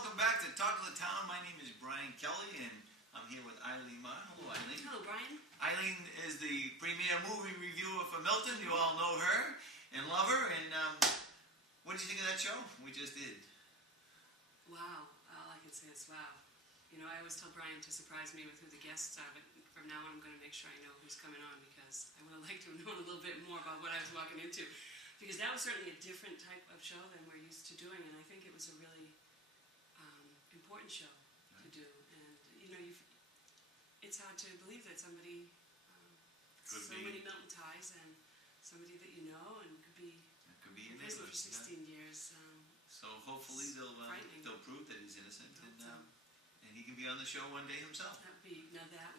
welcome back to Talk to the Town. My name is Brian Kelley, and I'm here with Eileen Maher. Hello, Eileen. Hello, Brian. Eileen is the premier movie reviewer for Milton. You all know her and love her. And what did you think of that show we just did? Wow. All I can say is wow. You know, I always tell Brian to surprise me with who the guests are, but from now on I'm going to make sure I know who's coming on because I would have liked to have known a little bit more about what I was walking into. Because that was certainly a different type of show than we're used to doing, and I think it was a really important show to do. And, you know, it's hard to believe that somebody, many Milton ties, and somebody that you know, and could be in prison for 16 years. So hopefully they'll prove that he's innocent, and he can be on the show one day himself. That would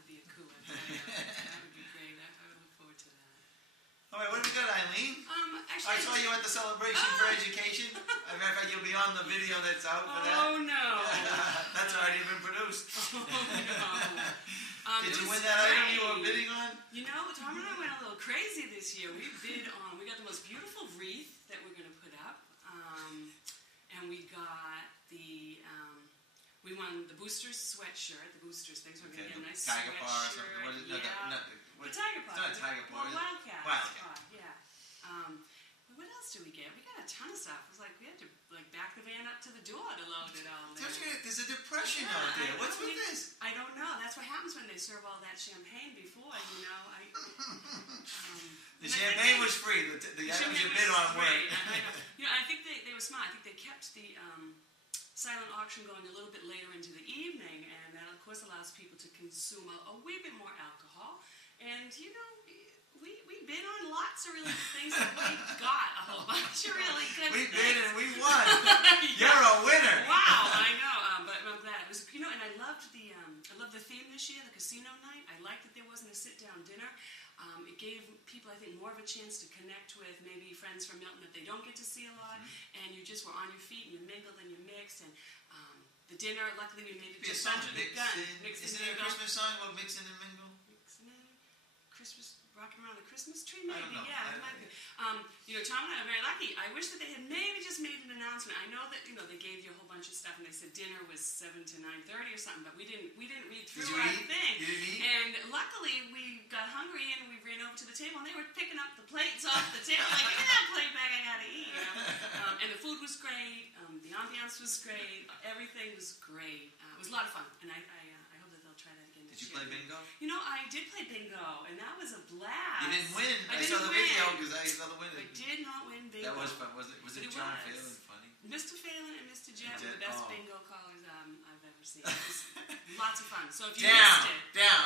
be a coup. That would be great. I would look forward to that. All right, what have we got, Eileen? Actually, I saw you at the Celebration for Education. As a matter of fact, you'll be on the video that's out for that. Oh, no. That's already been produced. Oh, no. Did you win that item you were bidding on? You know, Tom and I went a little crazy this year. We got the most beautiful wreath that we're going to put up. And we got we won the Boosters sweatshirt, the Boosters thing, so we're going to get a nice Tiger sweatshirt. Paw or something. What is, the Tiger Paw. It's not a Tiger Paw. Well, Wildcat. Wildcat. Yeah. What else did we get? We got a ton of stuff. It was like we had to back the van up to the door to load it all in. There's a depression out there. What's with this? I don't know. That's what happens when they serve all that champagne before, you know. The champagne was free. The items you bid on weren't. You know, I think they were smart. I think they kept the silent auction going a little bit later into the evening, and that, of course, allows people to consume a wee bit more alcohol. And, you know, we bid on lots of really good things, and we got a whole bunch of really good things. We bid and we won. You're a winner. Wow, I know. But I'm glad. It was, you know, and I loved the theme this year, the casino night. I liked that there wasn't a sit-down dinner. It gave people, I think, more of a chance to connect with maybe friends from Milton that they don't get to see a lot, and you just were on your feet, and you mingled and you mixed, and the dinner, luckily we made it just under the gun. Is it a Christmas song about mixing and mingle? Mixing and Christmas, rocking around the Christmas tree, maybe. I don't know. Yeah, it might be. You know, Tom and I are very lucky. I wish that they had maybe just made an announcement. I know that, you know, they gave you a whole bunch of stuff, and they said dinner was 7 to 9:30 or something, but we didn't read through our thing. You didn't eat? And luckily we got hungry and we ran over to the table, and they were picking up the plates off the table. Like, give me that plate back, I gotta eat. You know? And the food was great. The ambiance was great. Everything was great. It was a lot of fun, and I hope that they'll try that again Did this you year. play bingo? You know, I did play bingo, and that was a blast. You didn't win. I saw the video because I saw the winner. I did not win bingo. That was fun. Was it John Phelan funny? Mr. Phelan and Mr. Jet were the best bingo callers I've ever seen. It was lots of fun. So if you missed it...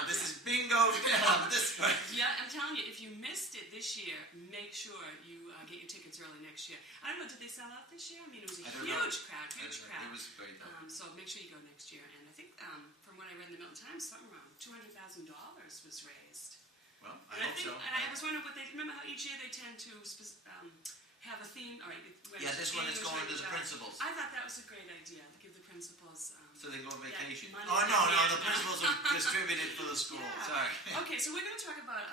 This is bingo down. This way. Yeah, I'm telling you, if you missed it this year, make sure you get your tickets early next year. I don't know, did they sell out this year? I mean, it was a huge crowd. It was great, though. So make sure you go next year. And I think, from what I read in the Milton Times, something around $200,000 was raised. Well, I hope so. And I was wondering remember how each year they tend to have a theme? All right, this one is going to the principals. I thought that was a great idea, to give the principals... so they go on vacation. No, the principals are distributed for the school. Yeah. Sorry. Okay, so we're going to talk about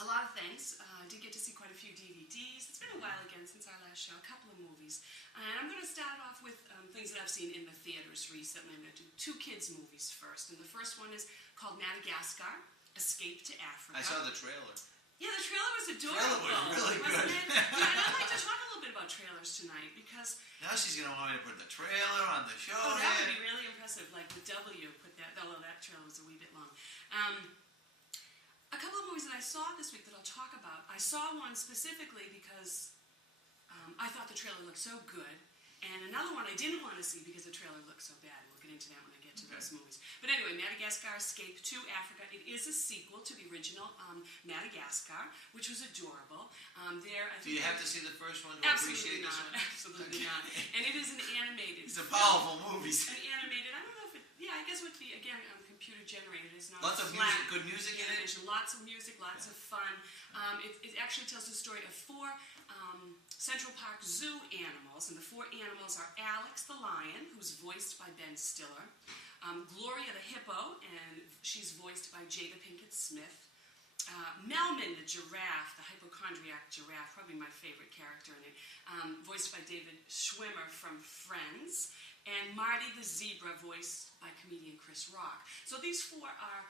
a lot of things. I did get to see quite a few DVDs. It's been a while again since our last show, a couple of movies. And I'm going to start off with things that I've seen in the theaters recently. I'm going to do 2 kids' movies first. And the first one is called Madagascar, Escape to Africa. I saw the trailer. Yeah, the trailer was adorable. The trailer was really good. Yeah, and I'd like to talk a little bit about trailers tonight because... Now she's going to want me to put the trailer on the show. Oh, that would be really impressive. Like the W, although that trailer was a wee bit long. A couple of movies that I saw this week that I'll talk about. I saw one specifically because I thought the trailer looked so good. And another one I didn't want to see because the trailer looked so bad. We'll get into that when I get to those movies. But anyway, Madagascar, Escape to Africa. It is a sequel to the original Madagascar, which was adorable. Do you have to see the first one to appreciate this one? Absolutely not. And it is an animated. It's a powerful movie. An animated. I don't know if it. Yeah, I guess it would be again computer generated. It's not lots of flat music, good music in it. Lots of music, lots of fun. It actually tells the story of 4 Central Park Zoo animals, and the 4 animals are Alex the lion, who's voiced by Ben Stiller, Gloria the hippo, and she's voiced by Jada Pinkett Smith, Melman the giraffe, the hypochondriac giraffe, probably my favorite character in it, voiced by David Schwimmer from Friends, and Marty the Zebra, voiced by comedian Chris Rock. So these four are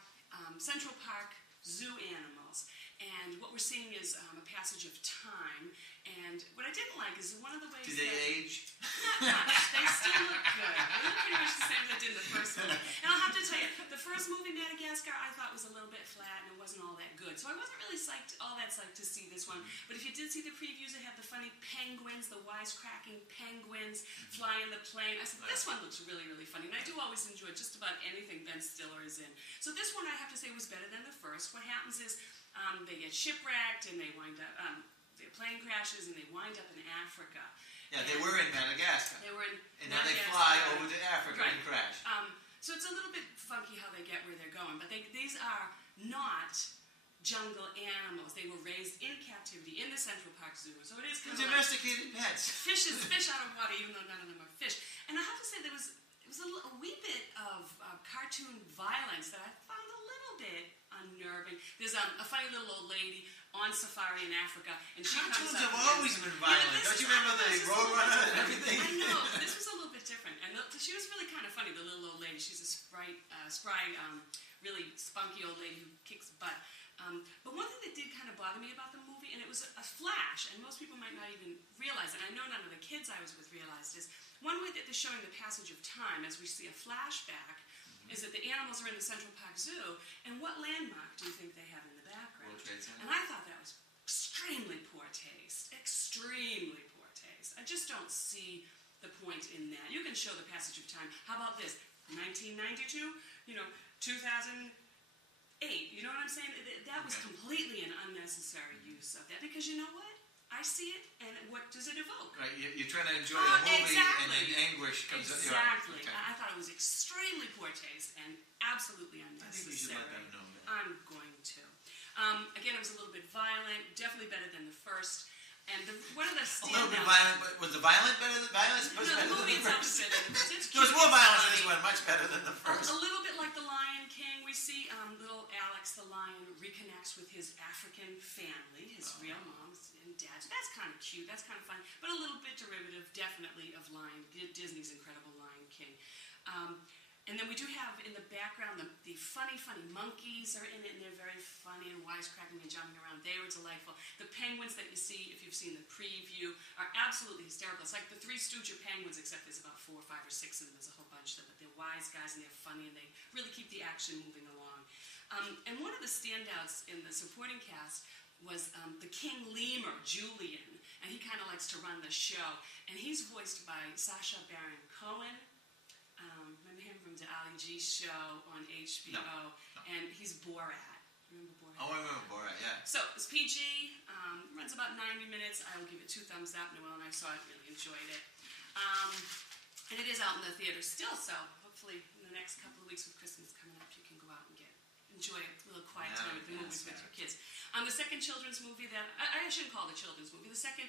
Central Park Zoo animals. And what we're seeing is a passage of time. And what I didn't like is one of the ways Do they age? Not much. They still look good. They look pretty much the same as they did in the first movie. And I'll have to tell you, the first movie, Madagascar, I thought was a little bit flat and it wasn't all that good. So I wasn't really all that psyched to see this one. But if you did see the previews, it had the funny penguins, the wisecracking penguins flying the plane. I said, this one looks really, really funny. And I do always enjoy just about anything Ben Stiller is in. So this one, I have to say, was better than the first. What happens is they get shipwrecked and they wind up, their plane crashes and they wind up in Africa. Yeah, they were in Madagascar. They were in And then they fly over to Africa and crash. So it's a little bit funky how they get where they're going. But these are not jungle animals. They were raised in captivity in the Central Park Zoo. So it is kind of domesticated pets. Fish out of water, even though none of them are fish. And I have to say, it was a wee bit of cartoon violence that I found a little bit unnerving. There's a funny little old lady on safari in Africa, and she Cartoons comes up have always been violent. Don't you remember the Roadrunner and everything? I know. This was a little bit different, and she was really kind of funny. The little old lady. She's a spry, really spunky old lady who kicks butt. But one thing that did kind of bother me about the movie, and it was a flash, and most people might not even realize it, and I know none of the kids I was with realized, is one way that they're showing the passage of time as we see a flashback is that the animals are in the Central Park Zoo, and what landmark do you think they have in the background? World Trade Center. And I thought that was extremely poor taste. Extremely poor taste. I just don't see the point in that. You can show the passage of time. How about this? 1992? 2008. You know what I'm saying? That was completely an unnecessary use of that, because you know what? I see it, and what does it evoke? Right, you're trying to enjoy the movie, exactly. and then anguish comes up. Exactly. Okay. I thought it was extremely poor taste and absolutely unnecessary. I think we should let them know that. I'm going to. Again, it was a little bit violent, definitely better than the first. And one of the a little bit violent, but was the violence better than the movie the itself first? is better than the first. There was more violence in this one, much better than the first. A little bit like The Lion King. We see little Alex the lion reconnects with his African family, his real mom and dad. So that's kind of cute. That's kind of fun. But a little bit derivative, definitely, of Disney's incredible Lion King. And then we do have in the background the funny monkeys are in it, and they're very funny and wisecracking and jumping around. They were delightful. The penguins that you see, if you've seen the preview, are absolutely hysterical. It's like the Three Stooges penguins, except there's about 4 or 5 or 6 of them. There's a whole bunch of them, but they're wise guys and they're funny and they really keep the action moving along. And one of the standouts in the supporting cast was the King Lemur, Julian, and he kind of likes to run the show. And he's voiced by Sacha Baron Cohen. Remember him from the Ali G show on HBO? No. And he's Borat. Remember Borat? Oh, I remember Borat, yeah. So, it's PG, runs about 90 minutes. I will give it 2 thumbs up. Noelle and I saw it, really enjoyed it. And it is out in the theater still, so hopefully in the next couple of weeks with Christmas coming up, you can go out and enjoy a little quiet time at the movies with your kids. The second children's movie that, I shouldn't call it a children's movie, the second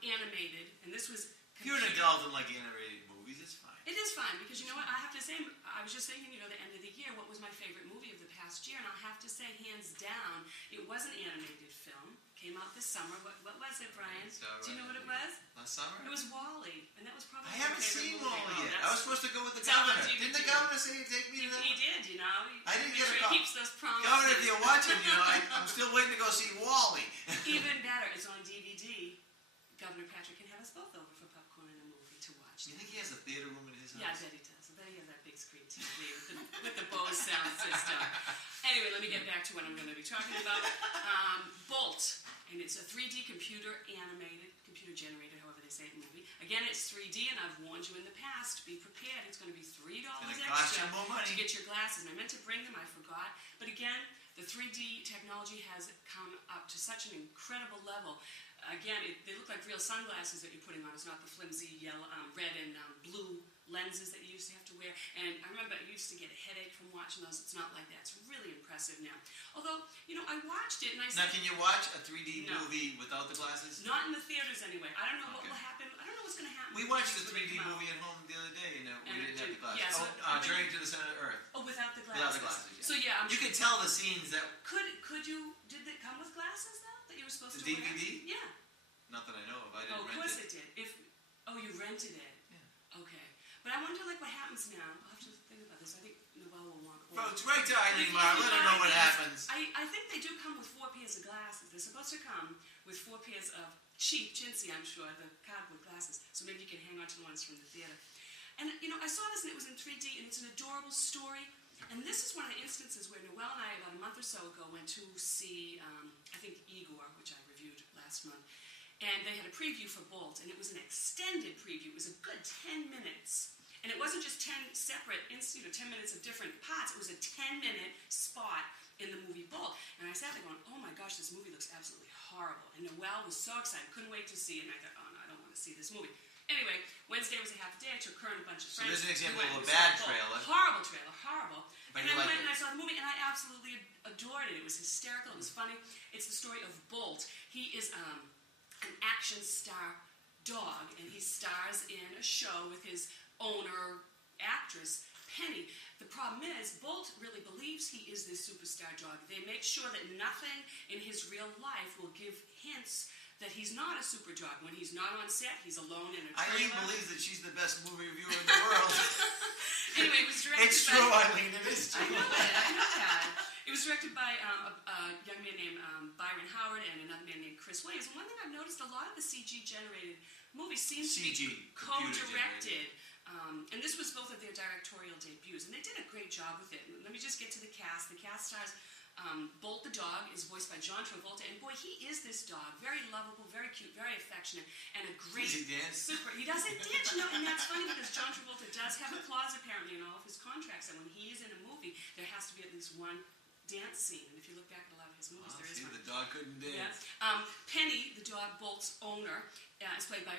animated, and this was... If you're an adult and like animated movies, it's fine. It is fine, because you know what, I have to say, I was just thinking, the end of the year, what was my favorite movie of the past year, and I'll have to say, hands down, it was an animated film, came out this summer. What was it, Brian? Do you know what it was? Last summer? It was WALL-E, and that was probably I haven't seen WALL-E yet. I was supposed to go with the It's out on governor. DVD. Didn't the governor say he'd take me to that? He did, I didn't Make get sure a call. he keeps those promises. Governor, if you're watching, I'm still waiting to go see WALL-E. Even better, it's on DVD. Governor Patrick can have us both over for popcorn and a movie to watch. Do you think he has a theater room in his house? Yeah, I bet he does. I bet he has that big screen TV with the Bose sound system. Anyway, let me get back to what I'm going to be talking about. Bolt, and it's a 3D computer generated, however they say it, movie. Again, it's 3D, and I've warned you in the past, be prepared. It's going to be $3 extra more money to get your glasses. And I meant to bring them, I forgot. But again, the 3D technology has come up to such an incredible level. Again, they look like real sunglasses that you're putting on. It's not the flimsy yellow, red and blue lenses that you used to have to wear. And I remember I used to get a headache from watching those. It's not like that. It's really impressive now. Although, I watched it and I said... Now, can you watch a 3D movie without the glasses? Not in the theaters anyway. I don't know what will happen. I don't know what's going to happen. We watched the 3D movie at home the other day, and we didn't have the glasses. Yeah, Journey to the Center of the Earth. Oh, without the glasses. Without the glasses, yeah. So yeah, you could tell the scenes that... Could you... Did it come with glasses, though, that you were supposed to wear? The DVD? Yeah. Not that I know of. I didn't rent it. Of course it did. You rented it. Yeah. Okay. But I wanted to happens now? I'll have to think about this. I think Noelle will want. Folks, write to Eileen Maher. Let her know what happens. I think they do come with 4 pairs of glasses. They're supposed to come with 4 pairs of cheap, chintzy, I'm sure, the cardboard glasses. So maybe you can hang on to the ones from the theater. And, I saw this and it was in 3D and it's an adorable story. And this is one of the instances where Noelle and I, about a month or so ago, went to see, I think, Igor, which I reviewed last month. And they had a preview for Bolt, and it was an extended preview. It was a good 10 minutes. And it wasn't just 10 separate, 10 minutes of different parts. It was a 10-minute spot in the movie Bolt. And I sat there going, oh my gosh, this movie looks absolutely horrible. And Noelle was so excited, couldn't wait to see it. And I thought, oh no, I don't want to see this movie. Anyway, Wednesday was a half day. I took her and a bunch of friends. So there's an example of a bad trailer. Horrible trailer, horrible. But and I went it. and I saw the movie, and I absolutely adored it. It was hysterical. It was funny. It's the story of Bolt. He is an action star dog, and he stars in a show with his owner, actress, Penny. The problem is, Bolt really believes he is this superstar dog. They make sure that nothing in his real life will give hints that he's not a super dog. When he's not on set, he's alone in a trailer. Eileen believes that she's the best movie reviewer in the world. Anyway, it was directed It's true, Eileen. It is true. I know that. It was directed by a young man named Byron Howard and another man named Chris Williams. And one thing I've noticed, a lot of the CG-generated movies seem to be co-directed. And this was both of their directorial debuts. And they did a great job with it. Let me just get to the cast. The cast stars Bolt the dog is voiced by John Travolta. And boy, he is this dog. Very lovable, very cute, very affectionate. And a great... Does he dance? He doesn't dance, and that's funny because John Travolta does have a clause apparently in all of his contracts that when he is in a movie, there has to be at least one dance scene. And if you look back at a lot of his movies, there is one. The dog couldn't dance. Yeah. Penny, the dog, Bolt's owner, is played by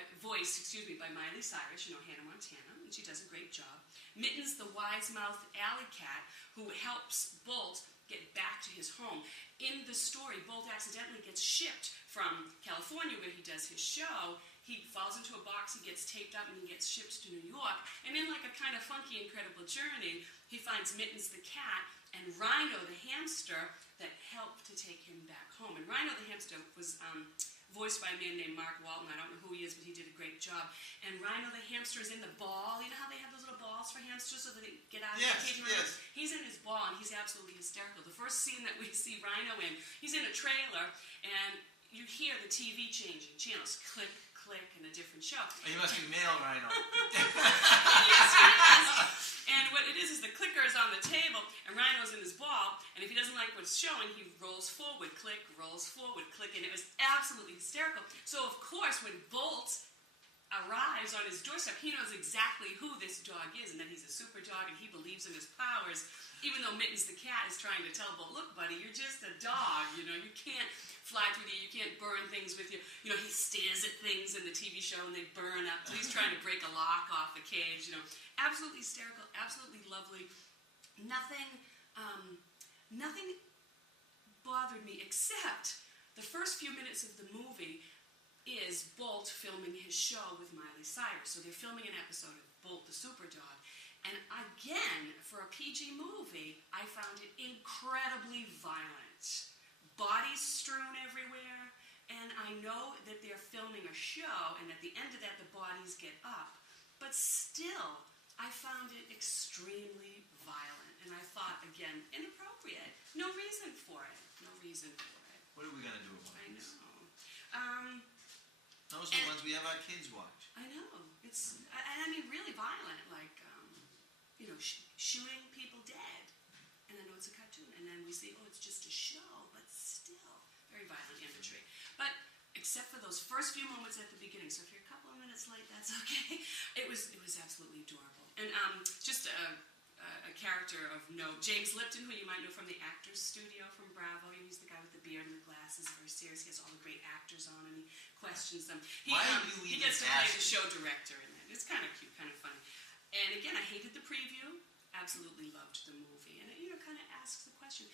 Miley Cyrus, Hannah Montana, and she does a great job. Mittens, the wise-mouthed alley cat, who helps Bolt get back to his home. In the story, Bolt accidentally gets shipped from California, where he does his show. He falls into a box, he gets taped up, and he gets shipped to New York. And in like a kind of funky, incredible journey, he finds Mittens the cat and Rhino the hamster that helped to take him back home. And Rhino the hamster was voiced by a man named Mark Walton. I don't know who he is, but he did a great job. And Rhino the hamster is in the ball. You know how they have those little balls for hamsters so that they get out of the cage? Yes. He's in his ball, and he's absolutely hysterical. The first scene that we see Rhino in, he's in a trailer, and you hear the TV changing channels, click, click, in a different show. Oh, you must be male Rhino. Yes, he is. And what it is the clicker is on the table, and Rhino's in his ball, and if he doesn't like what's showing, he rolls forward, click, rolls forward, click, and it was absolutely hysterical. So, of course, when Bolt arrives on his doorstep, he knows exactly who this dog is, and that he's a super dog, and he believes in his powers, even though Mittens the cat is trying to tell Bolt, look, buddy, you're just a dog, you can't fly through you can't burn things with you. He stares at things in the TV show, and they burn up, so he's trying to break a lock off the cage, Absolutely hysterical, absolutely lovely. Nothing bothered me except the first few minutes of the movie is Bolt filming his show with Miley Cyrus. So they're filming an episode of Bolt the Super Dog. And again, for a PG movie, I found it incredibly violent. Bodies strewn everywhere. And I know that they're filming a show, and at the end of that, the bodies get up. But still, I found it extremely violent. And I thought, again, inappropriate. No reason for it. No reason for it. What are we going to do about this? I know. Those are the ones we have our kids watch. I know. It's, really violent. Like, shooting people dead. And I know it's a cartoon. And then we see, it's just a show. But still, very violent imagery. But except for those first few moments at the beginning. So if you're a couple of minutes late, that's okay. It was absolutely adorable. And just a character of note, James Lipton, who you might know from the Actors Studio from Bravo. He's the guy with the beard and the glasses, very serious. He has all the great actors on, and he questions them. He gets to play the show director in that. It's kind of cute, kind of funny. And again, I hated the preview. Absolutely loved the movie. And it kind of asks the question,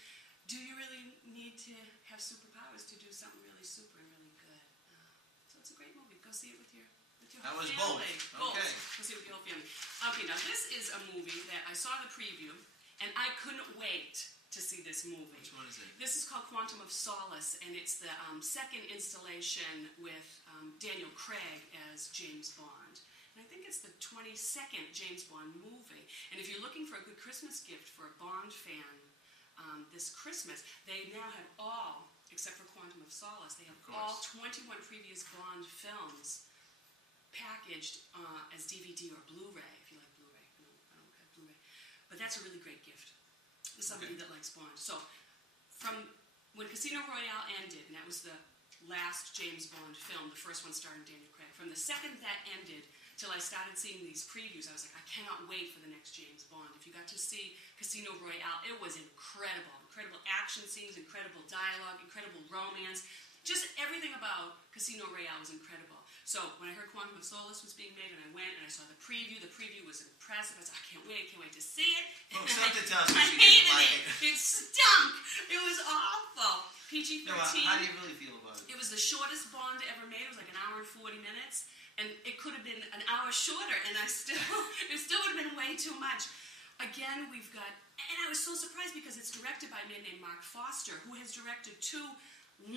do you really need to have superpowers to do something really super and really good? So it's a great movie. Go see it with your That was family. Bolt. Okay. Go see it with your whole family. Okay, now this is a movie that I saw the preview, and I couldn't wait to see this movie. Which one is it? This is called Quantum of Solace, and it's the second installation with Daniel Craig as James Bond. And I think it's the 22nd James Bond movie. And if you're looking for a good Christmas gift for a Bond fan this Christmas, they now have all, except for Quantum of Solace, they have all 21 previous Bond films packaged as DVD or Blu-ray, if you like Blu-ray. No, I don't have Blu-ray. But that's a really great gift to somebody that likes Bond. So, from when Casino Royale ended, and that was the last James Bond film, the first one starring Daniel Craig, from the second that ended till I started seeing these previews, I was like, I cannot wait for the next James Bond. If you got to see Casino Royale, it was incredible. Incredible action scenes, incredible dialogue, incredible romance. Just everything about Casino Royale was incredible. So when I heard Quantum of Solace was being made and I went and I saw the preview was impressive. I said, I can't wait to see it. Well, something tells me I she hated didn't like it. It stunk. It was awful. PG-13. No, how do you really feel about it? It was the shortest Bond ever made. It was like an hour and 40 minutes. And it could have been an hour shorter, and it still would have been way too much. Again, we've got, and I was so surprised because it's directed by a man named Mark Foster, who has directed two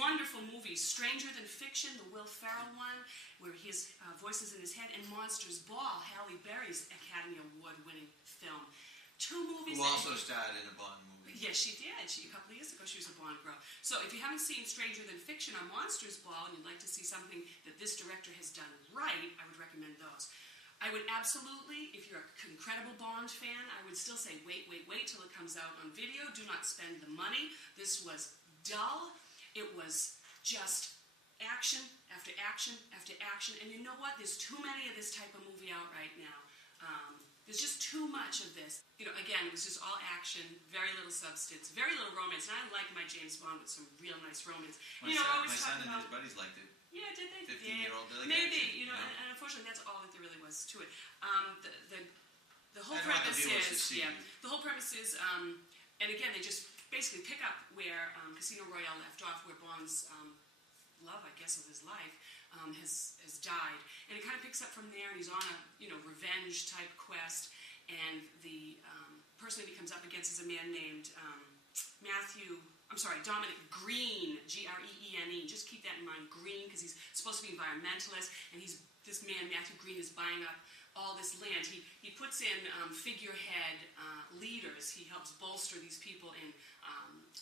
wonderful movies, Stranger Than Fiction, the Will Ferrell one, where his voice is in his head, and Monsters Ball, Halle Berry's Academy Award-winning film. Two movies. Who also starred in a Bond movie. Yes, she did. A couple of years ago, she was a Bond girl. So if you haven't seen Stranger Than Fiction or Monsters Ball, and you'd like to see something that this director has done right, I would recommend those. I would absolutely, if you're an incredible Bond fan, I would still say wait till it comes out on video. Do not spend the money. This was dull. It was just action after action after action. And you know what? There's too many of this type of movie out right now. There's just too much of this. You know, again, it was just all action, very little substance, very little romance. And I like my James Bond with some real nice romance. My son and his buddies liked it. Yeah, did they? 15-year-old, they like maybe, action, you know, and unfortunately, that's all that there really was to it. The whole I don't want premise the viewers to see you. the whole premise is, and again, they just basically pick up where Casino Royale left off, where Bond's love, I guess, of his life has died, and it kind of picks up from there. And he's on a revenge type quest, and the person that he comes up against is a man named Dominic Green, Green. Just keep that in mind, Green, because he's supposed to be environmentalist, and this man, Matthew Green, is buying up all this land. He puts in figurehead leaders. He helps bolster these people in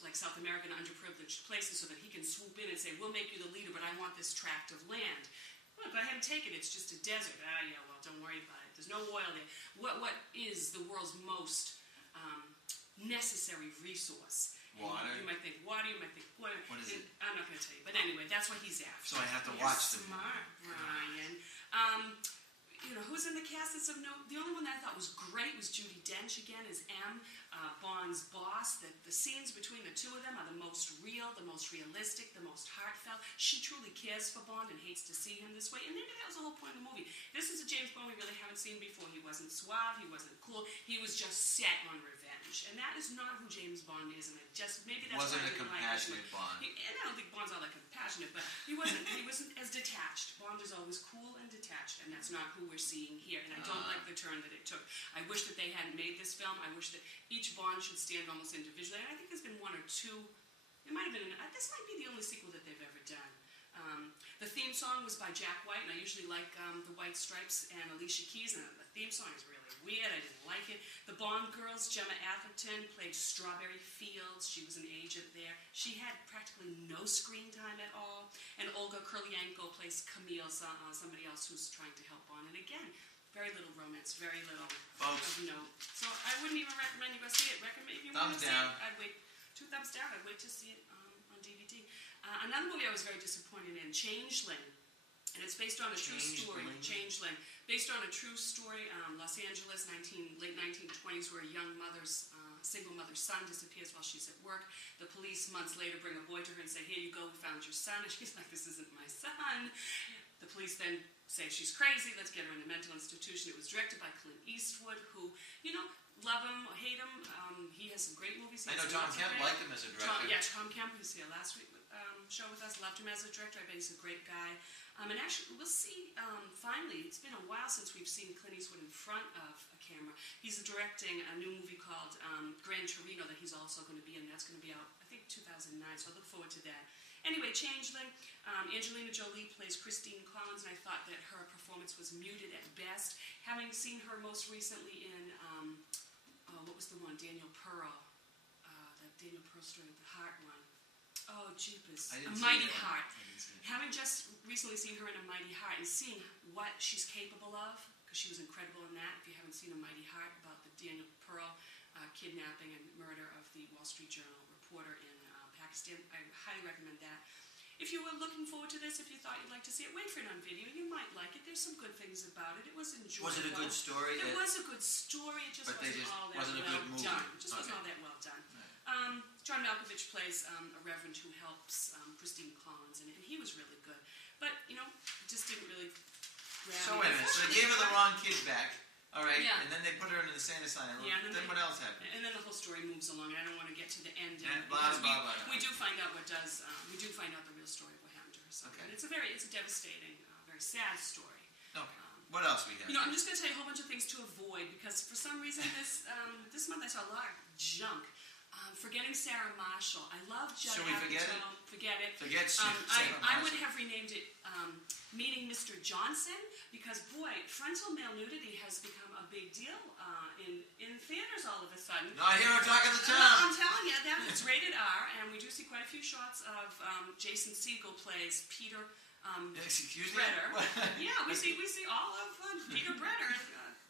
like South American underprivileged places so that he can swoop in and say, we'll make you the leader, but I want this tract of land. Well, go ahead and take it. It's just a desert. Yeah, well, don't worry about it. There's no oil there. What is the world's most necessary resource? Water. You might think water. You might think water. What is it? I'm not going to tell you. But anyway, that's what he's after. So I have to watch them. Smart, Brian. Who's in the cast that's of note? The only one that I thought was great was Judi Dench again as M, Bond's boss. The scenes between the two of them are the most real, the most realistic, the most heartfelt. She truly cares for Bond and hates to see him this way. And maybe that was the whole point of the movie. This is a James Bond we really haven't seen before. He wasn't suave. He wasn't cool. He was just set on revenge. And that is not who James Bond is. And maybe that's wasn't why a compassionate Bond. And I don't think Bond's all that compassionate, but he wasn't as detached. Bond is always cool and detached, and that's not who we're seeing here. And I don't like the turn that it took. I wish that they hadn't made this film. I wish that each Bond should stand almost individually. And I think there's been one or two. It might have been. This might be the only sequel that they've ever done. The theme song was by Jack White, and I usually like the White Stripes and Alicia Keys, and the theme song is really weird. I didn't like it. The Bond girls, Gemma Atherton, played Strawberry Fields. She was an agent there. She had practically no screen time at all. And Olga Kurylenko plays Camille, somebody else who's trying to help Bond. And again, very little romance, very little of note. So I wouldn't even recommend you go see it. If you want to see it, I'd wait. 2 thumbs down. I'd wait to see it on DVD. Another movie I was very disappointed in, Changling. And it's based on a true story. Changling. Based on a true story, Los Angeles, late 1920s, where a young single mother's son disappears while she's at work. The police, months later, bring a boy to her and say, here you go, we found your son. And she's like, this isn't my son. The police then say she's crazy, let's get her in a mental institution. It was directed by Clint Eastwood, who, love him or hate him. He has some great movies. I know Tom Kemp liked him as a director. Tom Kemp was here last week show with us. Loved him as a director. I bet he's a great guy. And actually, we'll see, finally, it's been a while since we've seen Clint Eastwood in front of a camera. He's directing a new movie called Gran Torino that he's also going to be in. That's going to be out, I think, 2009, so I look forward to that. Anyway, Changling. Angelina Jolie plays Christine Collins, and I thought that her performance was muted at best. Having seen her most recently in, what was the one? Daniel Pearl. That Daniel Pearl story, the Heart one. Oh, jeepers. A Mighty Heart. Having just recently seen her in A Mighty Heart and seeing what she's capable of, because she was incredible in that. If you haven't seen A Mighty Heart, about the Daniel Pearl kidnapping and murder of the Wall Street Journal reporter in Pakistan, I highly recommend that. If you were looking forward to this, if you thought you'd like to see it, wait for it on video. You might like it. There's some good things about it. It was enjoyable. Was it a good story? It was a good story. It just wasn't all that well done. It just wasn't all that well done. Right. John Malkovich plays a reverend who helps Christine Collins, and he was really good. But, you know, it just didn't really grab me. So wait a minute. So they gave her the wrong kid back. All right, yeah. And then they put her into the Santa Asylum. Yeah, then what else happened? And then the whole story moves along. And I don't want to get to the end. And blah, blah, blah. We do find out what does. We do find out the real story of what happened to her. So. Okay. And it's a devastating, very sad story. Okay. What else we have? You know, I'm just going to tell you a whole bunch of things to avoid because for some reason this month I saw a lot of junk. Forgetting Sarah Marshall. I love Judd Apatow. Should we forget it? Forget it. Forget Sarah Marshall. I would have renamed it Meeting Mr. Johnson because, boy, frontal male nudity has become a big deal in theaters all of a sudden. Not here on Talk of the Town. I'm telling you, that it's rated R, and we do see quite a few shots of Jason Segel plays Peter Excuse Brenner. Me? Yeah, we see all of Peter Brenner.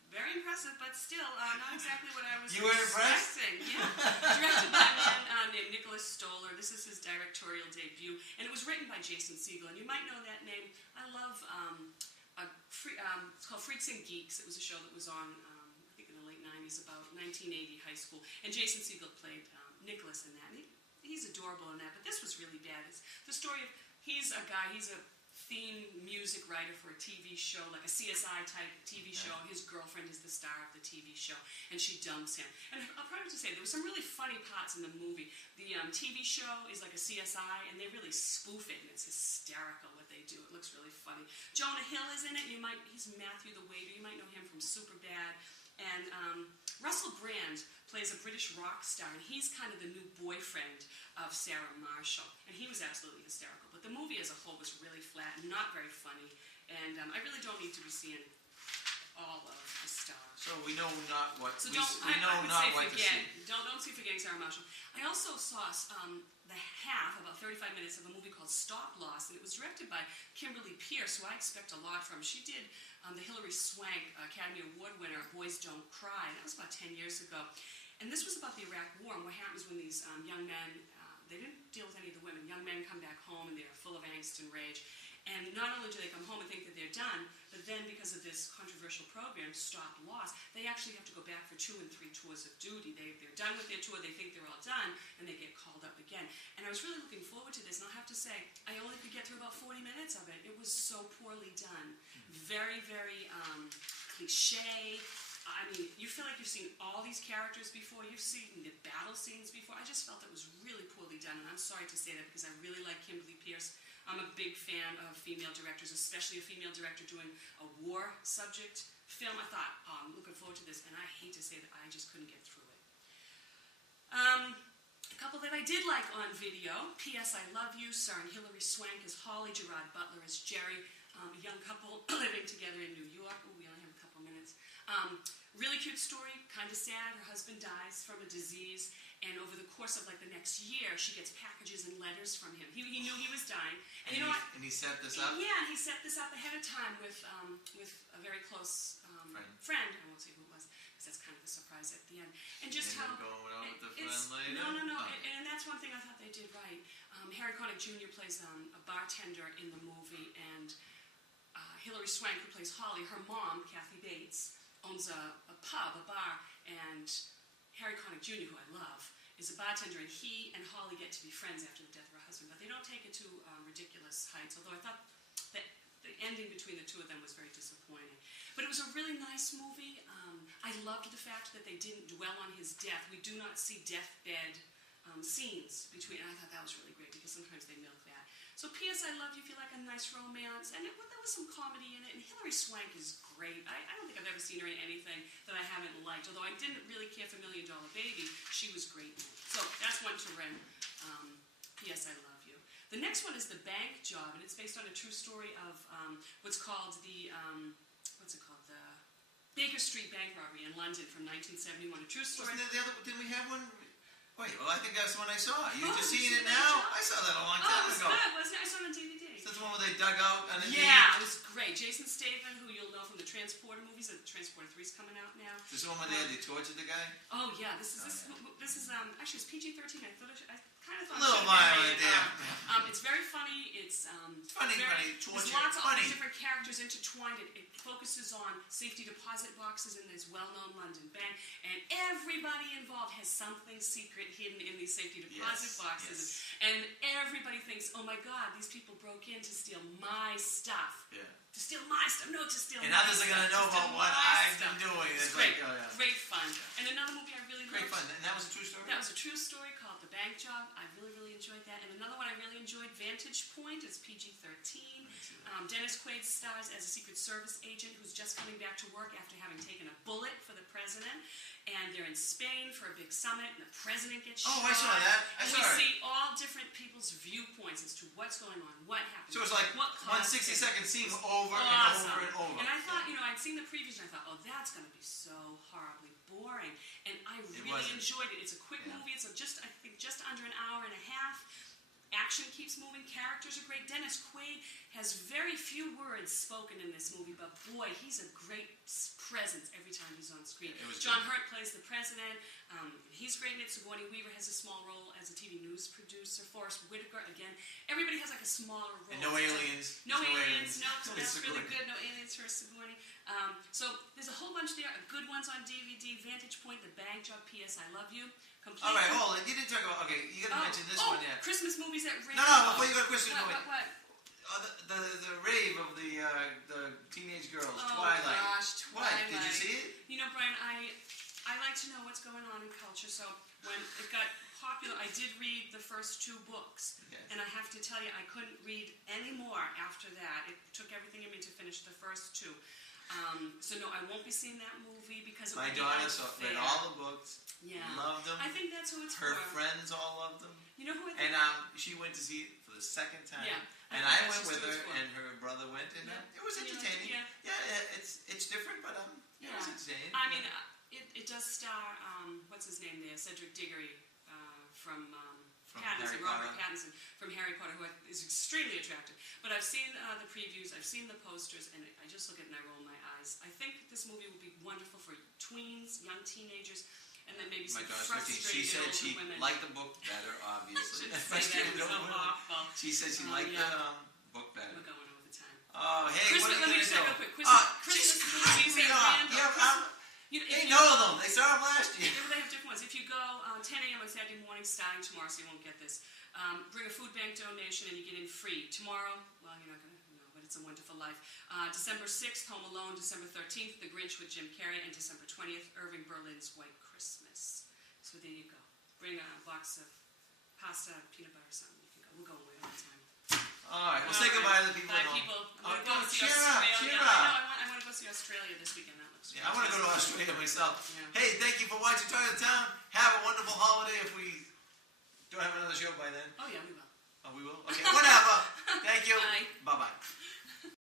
Very impressive, but still not exactly what I was You were expecting. impressed? Yeah. Directed by a man named Nicholas Stoller. This is his directorial debut, and it was written by Jason Segel. And you might know that name. I love it's called Freaks and Geeks. It was a show that was on, I think, in the late 90s, about 1980 high school. And Jason Segel played Nicholas in that. And he's adorable in that, but this was really bad. It's the story of, he's a theme music writer for a TV show, like a CSI type TV show. His girlfriend is the star of the TV show, and she dumps him. And I'll probably just say there were some really funny parts in the movie. The TV show is like a CSI, and they really spoof it, and it's hysterical what they do. It looks really funny. Jonah Hill is in it. He's Matthew the waiter. You might know him from Superbad. And Russell Brand plays a British rock star, and he's kind of the new boyfriend of Sarah Marshall. And he was absolutely hysterical. But the movie as a whole was really flat and not very funny. And I really don't need to be seeing all of the stars. So we know not what so we don't, we know I would not say what forget. to see. Don't see Forgetting Sarah Marshall. I also saw the half, about 35 minutes, of a movie called Stop Loss, and it was directed by Kimberly Pierce, who I expect a lot from. She did the Hilary Swank Academy Award winner, Boys Don't Cry, and that was about 10 years ago. And this was about the Iraq War and what happens when these young men, they didn't deal with any of the women, young men come back home and they're full of angst and rage. And not only do they come home and think that they're done, but then because of this controversial program, Stop Loss, they actually have to go back for 2 and 3 tours of duty. They're done with their tour, they think they're all done, and they get called up again. And I was really looking forward to this, and I'll have to say, I only could get through about 40 minutes of it. It was so poorly done. Very, very cliche. I mean, you feel like you've seen all these characters before. You've seen the battle scenes before. I just felt it was really poorly done, and I'm sorry to say that because I really like Kimberly Pierce. I'm a big fan of female directors, especially a female director doing a war subject film. I thought, oh, I'm looking forward to this, and I hate to say that I just couldn't get through it. A couple that I did like on video, P.S. I Love You, starring Hilary Swank as Holly, Gerard Butler as Jerry, a young couple living together in New York. Oh, we only have a couple minutes. Really cute story, kind of sad. Her husband dies from a disease, and over the course of like the next year, she gets packages and letters from him. He knew he was dying, and you know what? And he set this up. Yeah, he set this up ahead of time with a very close friend. I won't say who it was because that's kind of a surprise at the end. And just how going out with the friend later. No. Oh. And that's one thing I thought they did right. Harry Connick Jr. plays a bartender in the movie, and Hilary Swank, who plays Holly, her mom, Kathy Bates, owns a pub, a bar, and Harry Connick Jr., who I love, is a bartender, and he and Holly get to be friends after the death of her husband, but they don't take it to ridiculous heights, although I thought that the ending between the two of them was very disappointing. But it was a really nice movie. I loved the fact that they didn't dwell on his death. We do not see deathbed scenes between, and I thought that was really great, because sometimes they milk that. So P.S. I Love You, if you like a nice romance, and there was some comedy in it, and Hilary Swank is great. I don't think I've ever seen her in anything that I haven't liked, although I didn't really care for $1 Million Baby. She was great in it. So that's one to rent, P.S. I Love You. The next one is The Bank Job, and it's based on a true story of what's called the the Baker Street bank robbery in London from 1971. A true story. Wasn't that the other? Didn't we have one? Wait, well, I think that's the one I saw. You Oh, just you seeing see it that now? job? I saw that a long Oh, time it was ago. good, wasn't it? I saw it on DVD. Is that the one where they dug out underneath? Yeah, it was great. Jason Statham, who you'll know from the Transporter movies. The Transporter 3's coming out now. Is this the one where they tortured the guy? Oh yeah, this is actually it's PG-13. I kind of thought A little it should have violent, been rated yeah. R. It's very funny. It's Funny, there's torture, lots of funny. different characters intertwined. It focuses on safety deposit boxes in this well-known London bank, and everybody involved has something secret hidden in these safety deposit boxes. And everybody thinks, oh my God, these people broke in to steal my stuff. Yeah. To steal my stuff. No, to steal And my others are going to know about what I've been doing. It's great. great. Like, oh, yeah. Great fun. And another movie I really Great loved. fun. And that was a true story? That was a true story called The Bank Job. I really, really enjoyed that. And another one I really enjoyed, Vantage Point. It's PG-13. Dennis Quaid stars as a Secret Service agent who's just coming back to work after having taken a bullet for the president. And they're in Spain for a big summit, and the president gets shot. Oh, I saw that. And we see all different people's viewpoints as to what's going on, what happened. So it was like what one caused 60-second it. scene It was over awesome. and over and over. And I thought, I'd seen the previews, and I thought, oh, that's going to be so horribly boring. And I really enjoyed it. It's a quick movie. It's I think just under an hour and a half. Action keeps moving. Characters are great. Dennis Quaid has very few words spoken in this movie, but boy, he's a great presence every time he's on screen. John Hurt plays the president. He's great in it. Sigourney Weaver has a small role as a TV news producer. Forrest Whitaker, again. Everybody has like a smaller role. And no aliens. No aliens. No, so that's Sigourney. really good. No aliens for Sigourney. So there's a whole bunch there. Good ones on DVD. Vantage Point, The Bank Job, P.S. I Love You. Completely. All right, hold on. You didn't talk about. Okay, you got to mention this one, yeah. Christmas movies at rave. No, before you go to Christmas movie. What? The rave of the teenage girls, Oh Twilight. gosh, Twilight. What? Did you see it? Brian, I like to know what's going on in culture. So when it got popular, I did read the first 2 books, and I have to tell you, I couldn't read any more after that. It took everything in me to finish the first 2. So no, I won't be seeing that movie because My daughter read all the books. Yeah. Loved them. I think that's who it's Her for. friends all loved them. You know who I think? And she went to see it for the second time. Yeah. And I went with her, and her brother went, and it was entertaining. Yeah. It's different, but it was entertaining. I mean, it does star what's his name there, Cedric Diggory from Pattinson, Robert Pattinson from Harry Potter, who is extremely attractive. But I've seen the previews, I've seen the posters, and I just look at it and I roll my eyes. I think this movie will be wonderful for tweens, young teenagers, and then maybe some frustrated She said she older women. liked the book better, obviously. She said she liked the book better. We're going over time. Oh, hey, Christmas, what are you going to do? real quick. Christmas movies at Randall. They know them. They saw them last year. They have different ones. If you go 10 a.m. on Saturday morning, starting tomorrow, so you won't get this, bring a food bank donation and you get in free. Tomorrow, well, you're not going to know, but it's a wonderful life. December 6th, Home Alone. December 13th, The Grinch with Jim Carrey. And December 20th, Irving Berlin's White Christmas. So there you go. Bring a box of pasta, peanut butter, or something. You can go. We're going way over time. All right. Well, say goodbye to the people. Bye, people. I'm going to go see cheer Australia. up. I want to go see Australia this weekend. That looks I want to go to Australia myself. Yeah. Hey, thank you for watching Toy of the Town. Have a wonderful holiday if we don't have another show by then. Oh, yeah, we will. Oh, we will? Okay, whatever. Thank you. Bye. Bye-bye.